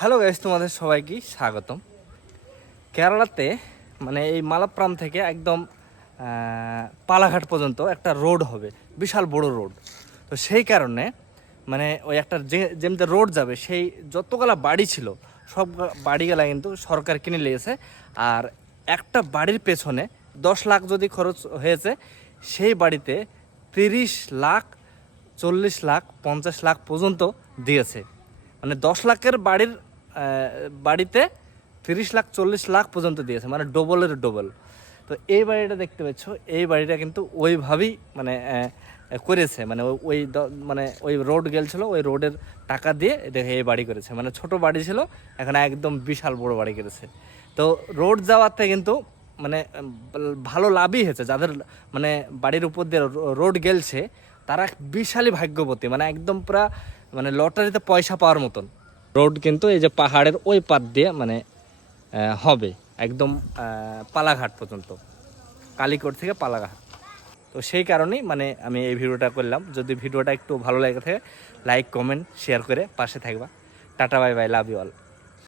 Hello guys, তোমাদের সবাইকে স্বাগতম। কেরালাতে মানে এই মালাপ্রাম থেকে একদম পালাঘাট পর্যন্ত একটা রোড হবে, বিশাল বড় রোড। তো সেই কারণে মানে ওই একটা যেমতে রোড যাবে সেই যতগুলা বাড়ি ছিল সব বাড়িগুলা কিন্তু সরকার কিনে নিয়েছে। আর একটা বাড়ির পেছনে 10 লাখ যদি খরচ হয়েছে, সেই বাড়িতে 30 লাখ, 40 লাখ, 50 লাখ পর্যন্ত দিয়েছে। মানে 10 লাখের বাড়িতে 30 লাখ, 40 লাখ পর্যন্ত দিয়েছে, মানে ডবলের ডবল। তো এই বাড়িটা দেখতে পাচ্ছ, এই বাড়িটা কিন্তু ওইভাবেই মানে করেছে, মানে মানে ওই রোড গেলছিল, ওই রোডের টাকা দিয়ে দেখে এই বাড়ি করেছে। মানে ছোট বাড়ি ছিল, এখন একদম বিশাল বড় বাড়ি করেছে। তো রোড যাওয়াতে কিন্তু মানে ভালো লাভই হয়েছে। যাদের মানে বাড়ির উপর দিয়ে রোড গেলছে তারা বিশালই ভাগ্যবতী, মানে একদম পুরা মানে লটারিতে পয়সা পাওয়ার মতন। রোড কিন্তু এই যে পাহাড়ের ওই পার দিয়ে মানে হবে একদম পালাঘাট পর্যন্ত, কালিকট থেকে পালাঘাট। তো সেই কারণেই মানে আমি এই ভিডিওটা করলাম। যদি ভিডিওটা একটু ভালো লেগে থাকে, লাইক, কমেন্ট, শেয়ার করে পাশে থাকবা। টাটা, bye bye, love you all.